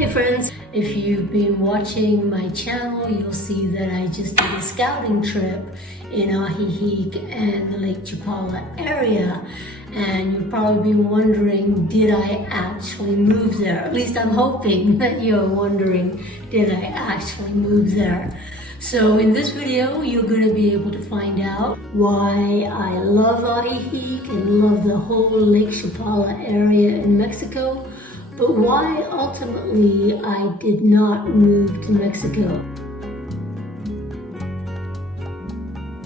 Hey friends, if you've been watching my channel, you'll see that I just did a scouting trip in Ajijic and the Lake Chapala area. And you've probably been wondering, did I actually move there? At least I'm hoping that you're wondering, did I actually move there? So in this video, you're going to be able to find out why I love Ajijic and love the whole Lake Chapala area in Mexico, but why ultimately I did not move to Mexico.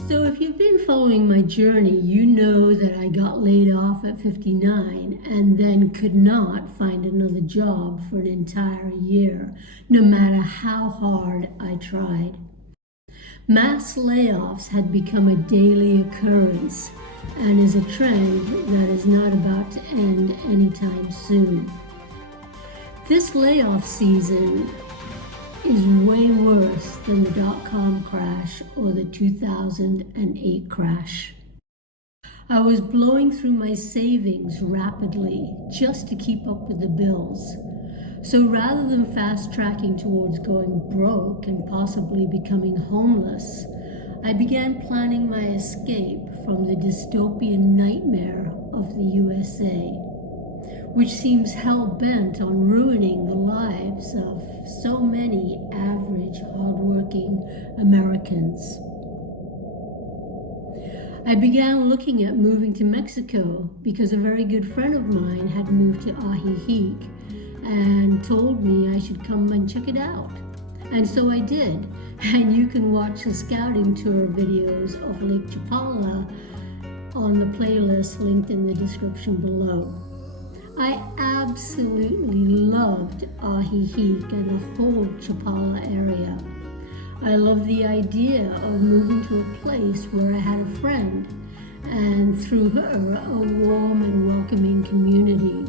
So if you've been following my journey, you know that I got laid off at 59 and then could not find another job for an entire year, no matter how hard I tried. Mass layoffs had become a daily occurrence and is a trend that is not about to end anytime soon. This layoff season is way worse than the dot-com crash or the 2008 crash. I was blowing through my savings rapidly just to keep up with the bills. So rather than fast-tracking towards going broke and possibly becoming homeless, I began planning my escape from the dystopian nightmare of the USA, which seems hell-bent on ruining the lives of so many average, hardworking Americans. I began looking at moving to Mexico because a very good friend of mine had moved to Ajijic and told me I should come and check it out. And so I did. And you can watch the scouting tour videos of Lake Chapala on the playlist linked in the description below. I absolutely loved Ajijic and the whole Chapala area. I loved the idea of moving to a place where I had a friend, and through her, a warm and welcoming community.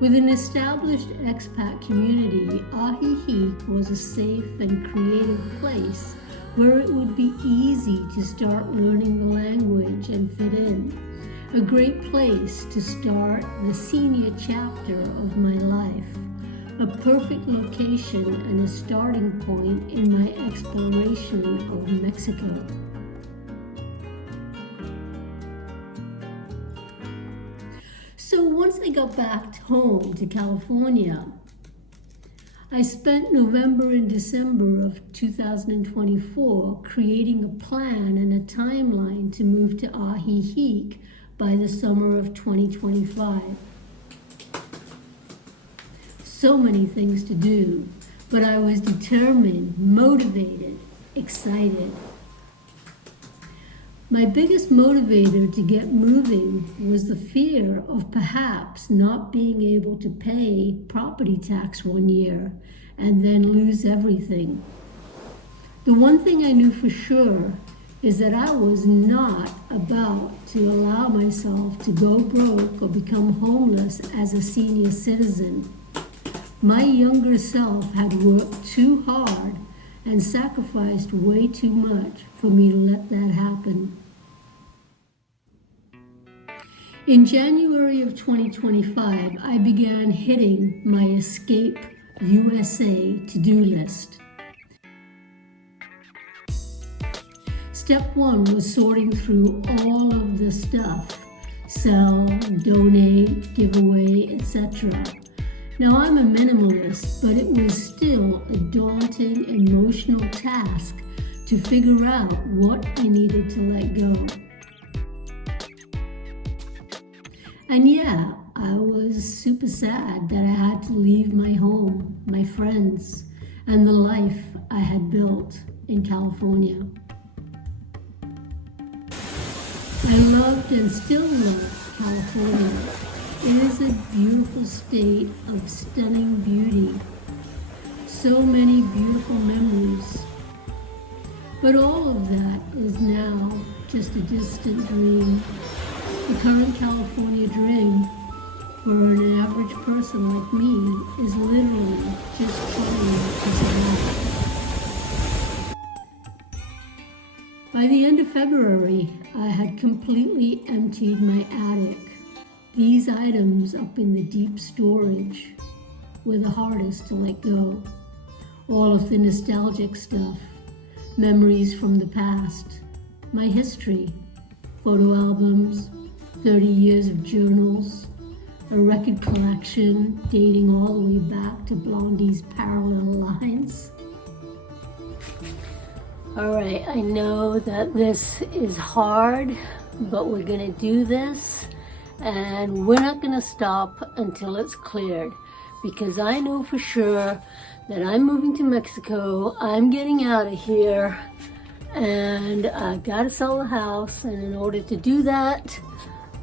With an established expat community, Ajijic was a safe and creative place where it would be easy to start learning the language and fit in. A great place to start the senior chapter of my life. A perfect location and a starting point in my exploration of Mexico. So once I got back home to California, I spent November and December of 2024 creating a plan and a timeline to move to Ajijic by the summer of 2025. So many things to do, but I was determined, motivated, excited. My biggest motivator to get moving was the fear of perhaps not being able to pay property tax one year and then lose everything. The one thing I knew for sure is that I was not about to allow myself to go broke or become homeless as a senior citizen. My younger self had worked too hard and sacrificed way too much for me to let that happen. In January of 2025, I began hitting my Escape USA to-do list. Step one was sorting through all of the stuff, sell, donate, give away, etc. Now I'm a minimalist, but it was still a daunting emotional task to figure out what I needed to let go. And yeah, I was super sad that I had to leave my home, my friends, and the life I had built in California. I loved and still love California. It is a beautiful state of stunning beauty. So many beautiful memories. But all of that is now just a distant dream. The current California dream for an average person like me is literally just trying to survive. By the end of February, I had completely emptied my attic. These items up in the deep storage. were the hardest to let go. All of the nostalgic stuff, memories from the past, my history, photo albums, 30 years of journals, a record collection dating all the way back to Blondie's Parallel Lines. All right, I know that this is hard, but we're gonna do this, and we're not gonna stop until it's cleared, because I know for sure that I'm moving to Mexico, I'm getting out of here, and I gotta sell the house, and in order to do that,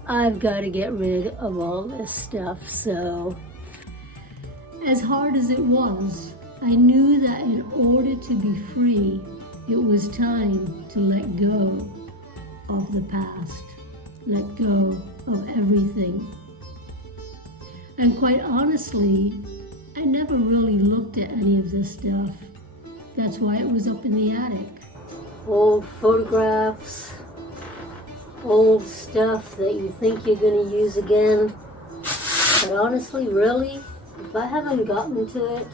I've gotta get rid of all this stuff. So, as hard as it was, I knew that in order to be free, it was time to let go of the past, let go of everything. And quite honestly, I never really looked at any of this stuff. That's why it was up in the attic. Old photographs, old stuff that you think you're gonna use again. But honestly, really, if I haven't gotten to it,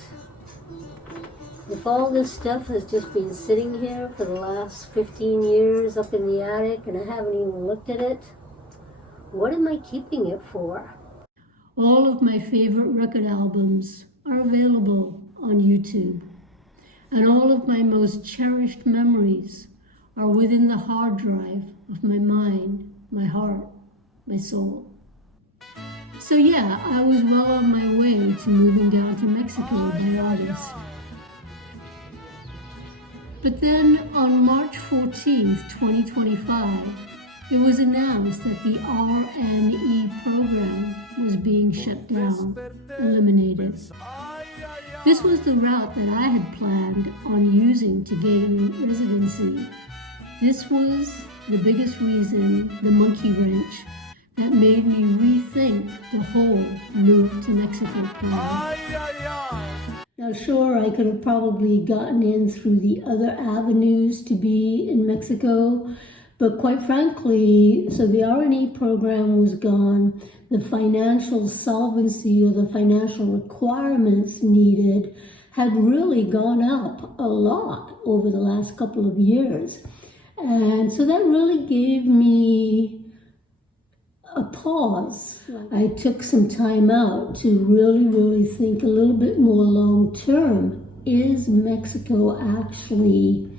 if all this stuff has just been sitting here for the last 15 years up in the attic and I haven't even looked at it, what am I keeping it for? All of my favorite record albums are available on YouTube, and all of my most cherished memories are within the hard drive of my mind, my heart, my soul. So yeah, I was well on my way to moving down to Mexico by August. But then on March 14th, 2025, it was announced that the RNE program was being shut down, eliminated. This was the route that I had planned on using to gain residency. This was the biggest reason, the monkey wrench, that made me rethink the whole move to Mexico plan. Now sure, I could have probably gotten in through the other avenues to be in Mexico, but quite frankly, so the R&E program was gone, the financial solvency or the financial requirements needed had really gone up a lot over the last couple of years. And so that really gave me a pause. I took some time out to really think a little bit more long term. Is Mexico actually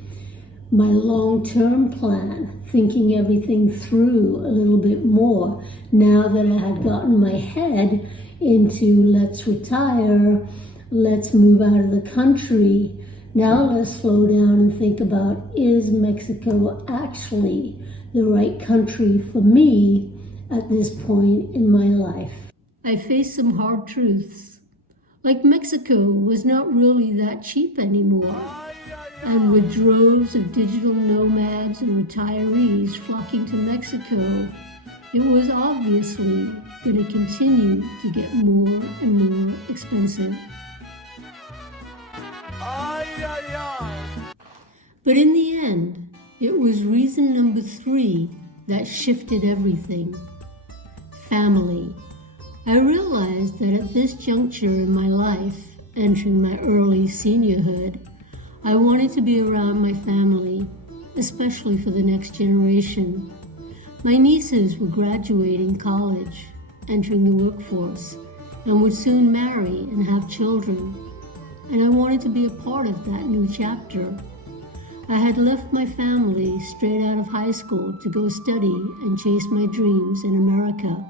my long-term plan? Thinking everything through a little bit more now that I had gotten my head into let's retire, let's move out of the country. Now let's slow down and think about, is Mexico actually the right country for me at this point in my life? I faced some hard truths. Like Mexico was not really that cheap anymore. And with droves of digital nomads and retirees flocking to Mexico, it was obviously going to continue to get more and more expensive. But in the end, it was reason number 3 that shifted everything. Family. I realized that at this juncture in my life, entering my early seniorhood, I wanted to be around my family, especially for the next generation. My nieces were graduating college, entering the workforce, and would soon marry and have children. And I wanted to be a part of that new chapter. I had left my family straight out of high school to go study and chase my dreams in America.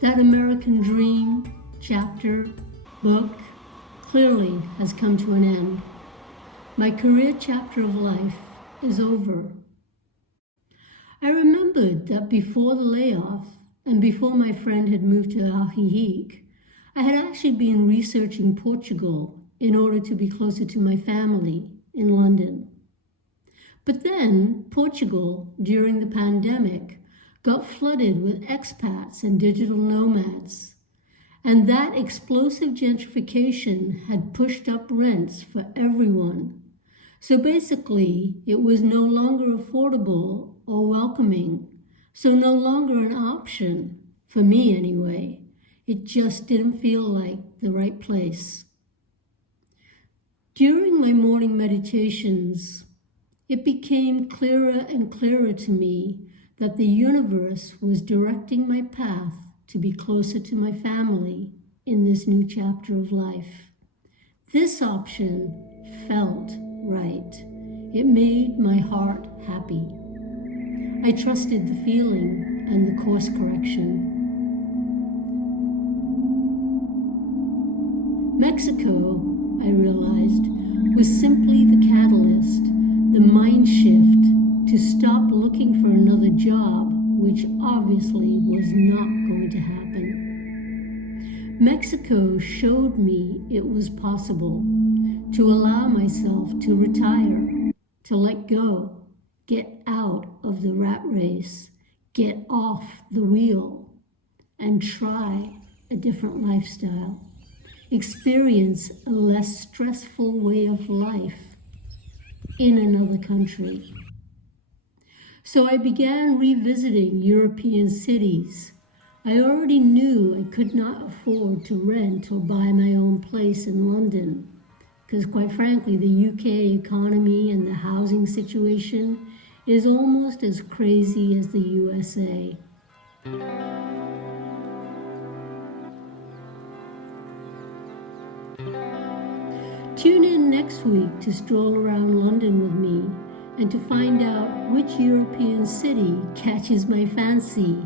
That American dream, chapter, book, clearly has come to an end. My career chapter of life is over. I remembered that before the layoff and before my friend had moved to Ajijic, I had actually been researching Portugal in order to be closer to my family in London. But then Portugal, during the pandemic, got flooded with expats and digital nomads. And that explosive gentrification had pushed up rents for everyone. So basically, it was no longer affordable or welcoming, so no longer an option For me, anyway. It just didn't feel like the right place. During my morning meditations, it became clearer and clearer to me that the universe was directing my path to be closer to my family in this new chapter of life. This option felt right. It made my heart happy. I trusted the feeling and the course correction. Mexico, I realized, was simply the catalyst, the mind shift to stop looking for another job, which obviously was not going to happen. Mexico showed me it was possible to allow myself to retire, to let go, get out of the rat race, get off the wheel, and try a different lifestyle. Experience a less stressful way of life in another country. So I began revisiting European cities. I already knew I could not afford to rent or buy my own place in London, because quite frankly, the UK economy and the housing situation is almost as crazy as the USA. Tune in next week to stroll around London with me and to find out which European city catches my fancy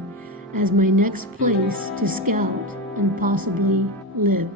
as my next place to scout and possibly live.